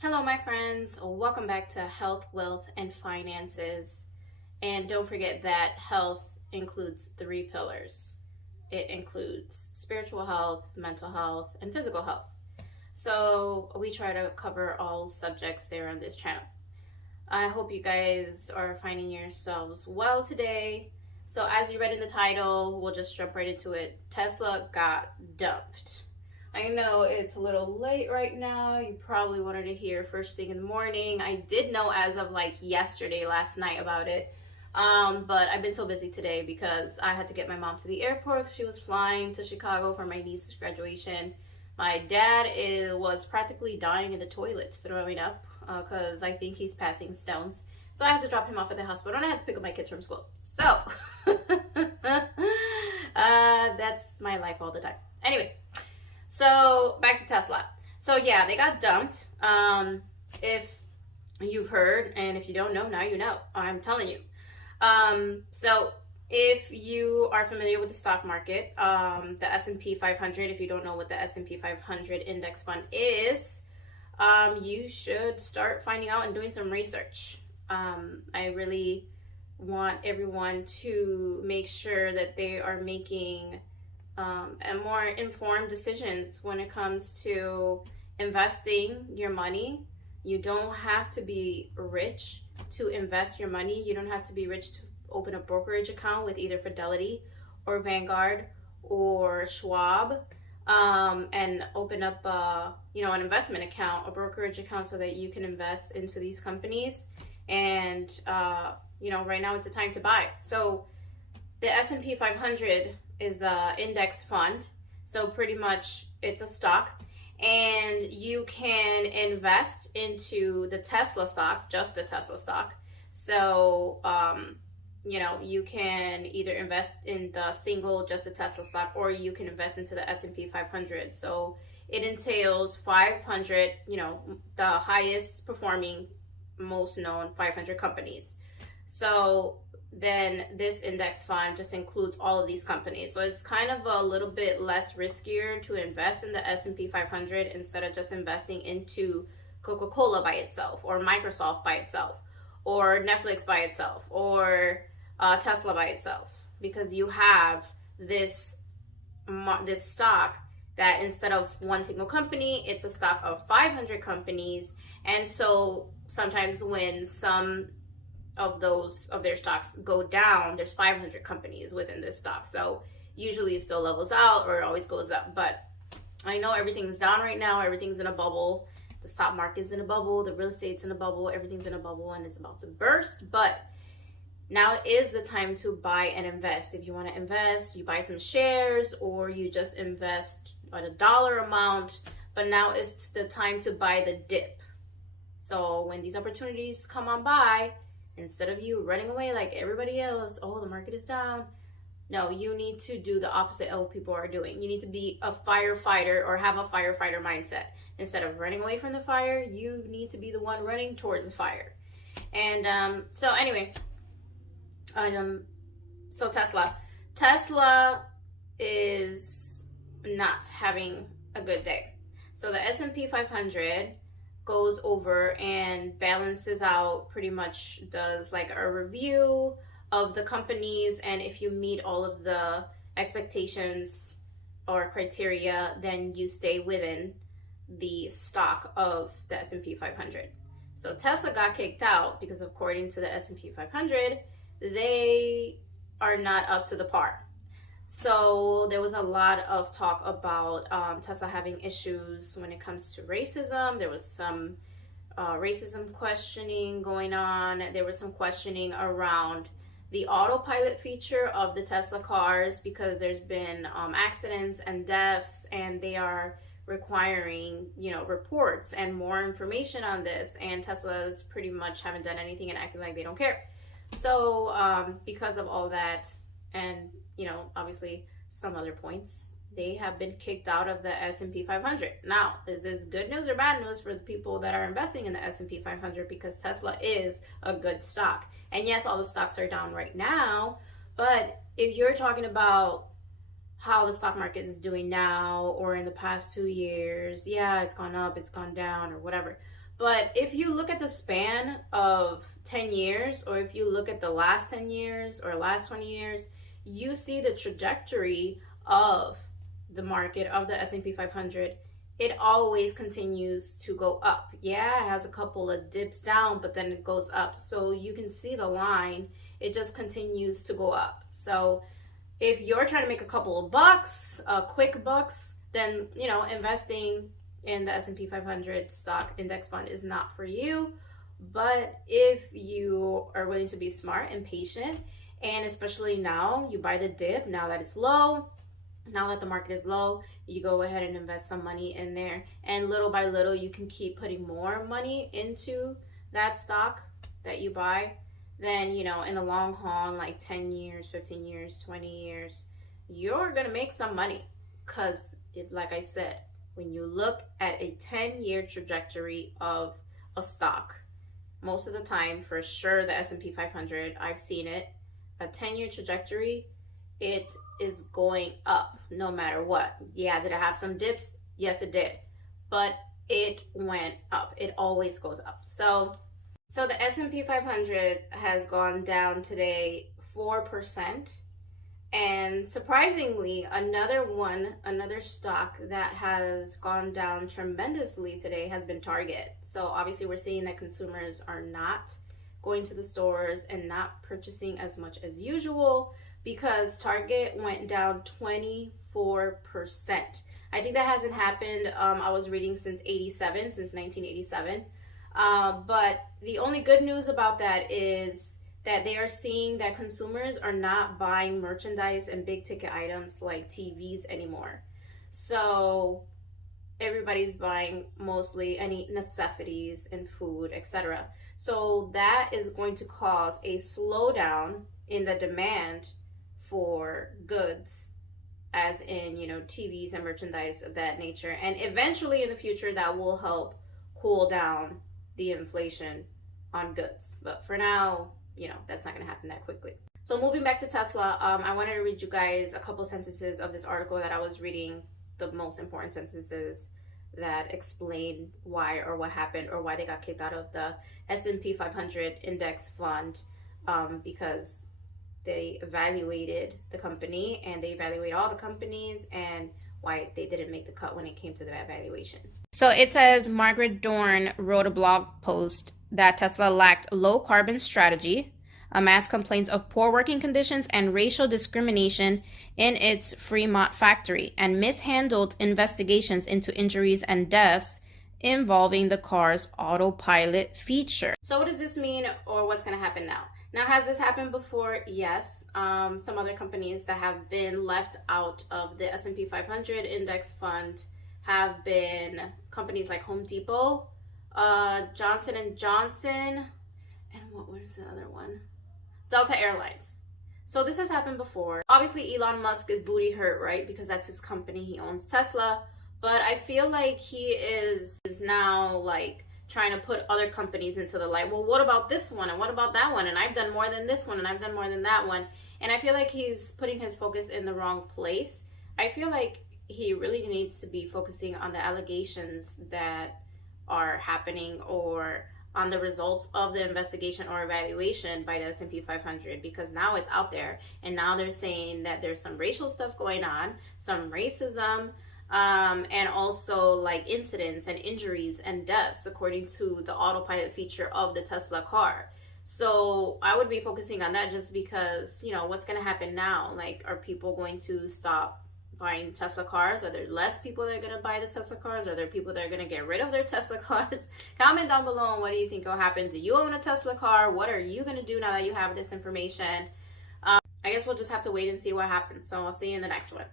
Hello, my friends. Welcome back to Health, Wealth, and Finances. And don't forget that health includes three pillars it includes spiritual health, mental health, and physical health. So, we try to cover all subjects there on this channel. I hope you guys are finding yourselves well today. So, as you read in the title, we'll just jump right into it. Tesla got dumped. I know it's a little late right now. You probably wanted to hear first thing in the morning. I did know as of like yesterday, last night about it. But I've been so busy today because I had to get my mom to the airport because she was flying to Chicago for my niece's graduation. My dad was practically dying in the toilet, throwing up because I think he's passing stones. So I had to drop him off at the hospital and I had to pick up my kids from school. So that's my life all the time. Anyway, so back to Tesla. So yeah, they got dumped. If you've heard, and if you don't know, now you know. I'm telling you. So if you are familiar with the stock market, the S&P 500, if you don't know what the S&P 500 index fund is, you should start finding out and doing some research. I really want everyone to make sure that they are making and more informed decisions when it comes to investing your money. You don't have to be rich to invest your money. You don't have to be rich to open a brokerage account with either Fidelity or Vanguard or Schwab, and open up an investment account, a brokerage account, so that you can invest into these companies. And right now is the time to buy. So the S&P 500 is a index fund, so pretty much it's a stock, and you can invest into the Tesla stock, just the Tesla stock. So you can either invest in the single, just the Tesla stock, or you can invest into the S&P 500. So it entails 500, the highest performing, most known 500 companies. So then this index fund just includes all of these companies. So it's kind of a little bit less riskier to invest in the S&P 500 instead of just investing into Coca-Cola by itself, or Microsoft by itself, or Netflix by itself, or Tesla by itself, because you have this stock that instead of one single company, it's a stock of 500 companies. And so sometimes when some of their stocks go down, there's 500 companies within this stock. So usually it still levels out or it always goes up. But I know everything's down right now. Everything's in a bubble. The stock market's in a bubble. The real estate's in a bubble. Everything's in a bubble and it's about to burst. But now is the time to buy and invest. If you want to invest, you buy some shares or you just invest at a dollar amount. But now is the time to buy the dip. So when these opportunities come on by, instead of you running away like everybody else, oh, the market is down. No, you need to do the opposite of what people are doing. You need to be a firefighter or have a firefighter mindset. Instead of running away from the fire, you need to be the one running towards the fire. And so anyway, so Tesla is not having a good day. So the S&P 500 goes over and balances out, pretty much does like a review of the companies, and if you meet all of the expectations or criteria, then you stay within the stock of the S&P 500. So Tesla got kicked out because according to the S&P 500, they are not up to the par. So there was a lot of talk about Tesla having issues when it comes to racism. There was some racism questioning going on. There was some questioning around the autopilot feature of the Tesla cars because there's been accidents and deaths, and they are requiring reports and more information on this, and Tesla's pretty much haven't done anything and acting like they don't care. So because of all that, and obviously some other points, they have been kicked out of the S&P 500. Now, is this good news or bad news for the people that are investing in the S&P 500? Because Tesla is a good stock. And yes, all the stocks are down right now, but if you're talking about how the stock market is doing now or in the past 2 years, yeah, it's gone up, it's gone down, or whatever. But if you look at the span of 10 years, or if you look at the last 10 years or last 20 years, you see the trajectory of the market, of the S&P 500. It always continues to go up. Yeah, it has a couple of dips down, but then it goes up. So you can see the line, it just continues to go up. So if you're trying to make a couple of bucks, quick bucks, then, you know, investing in the S&P 500 stock index fund is not for you. But if you are willing to be smart and patient, and especially now, you buy the dip now that it's low, now that the market is low, you go ahead and invest some money in there, and little by little you can keep putting more money into that stock that you buy. Then, you know, in the long haul, like 10 years, 15 years, 20 years, you're gonna make some money. Because like I said, when you look at a 10-year trajectory of a stock, most of the time, for sure, the S&P 500, I've seen it, a 10-year trajectory, it is going up no matter what. Yeah, did it have some dips? Yes, it did. But it went up. It always goes up. So the S&P 500 has gone down today 4%. And surprisingly, another stock that has gone down tremendously today has been Target. So obviously we're seeing that consumers are not going to the stores and not purchasing as much as usual, because Target went down 24%. I think that hasn't happened, I was reading, since 1987. But the only good news about that is that they are seeing that consumers are not buying merchandise and big ticket items like TVs anymore. So everybody's buying mostly any necessities and food, etc. So that is going to cause a slowdown in the demand for goods, as in, you know, TVs and merchandise of that nature. And eventually in the future, that will help cool down the inflation on goods. But for now, you know, that's not going to happen that quickly. So moving back to Tesla, I wanted to read you guys a couple sentences of this article that I was reading, the most important sentences that explain why or what happened or why they got kicked out of the S&P 500 index fund, because they evaluated the company and they evaluate all the companies and why they didn't make the cut when it came to the evaluation. So it says Margaret Dorn wrote a blog post that Tesla lacked low carbon strategy, amassed complaints of poor working conditions and racial discrimination in its Fremont factory, and mishandled investigations into injuries and deaths involving the car's autopilot feature. So what does this mean, or what's going to happen now? Now, has this happened before? Yes. Some other companies that have been left out of the S&P 500 index fund have been companies like Home Depot, Johnson & Johnson, and what was the other one? Delta Airlines. So this has happened before. Obviously, Elon Musk is booty hurt, right? Because that's his company. He owns Tesla. But I feel like he is now like trying to put other companies into the light. Well, what about this one? And what about that one? And I've done more than this one, and I've done more than that one. And I feel like he's putting his focus in the wrong place. I feel like he really needs to be focusing on the allegations that are happening, or on the results of the investigation or evaluation by the S&P 500, because now it's out there, and now they're saying that there's some racial stuff going on, some racism, and also like incidents and injuries and deaths according to the autopilot feature of the Tesla car. So I would be focusing on that, just because, you know, what's going to happen now? Like, are people going to stop buying Tesla cars? Are there less people that are going to buy the Tesla cars? Are there people that are going to get rid of their Tesla cars? Comment down below on what do you think will happen. Do you own a Tesla car? What are you going to do now that you have this information? I guess we'll just have to wait and see what happens. So I'll see you in the next one.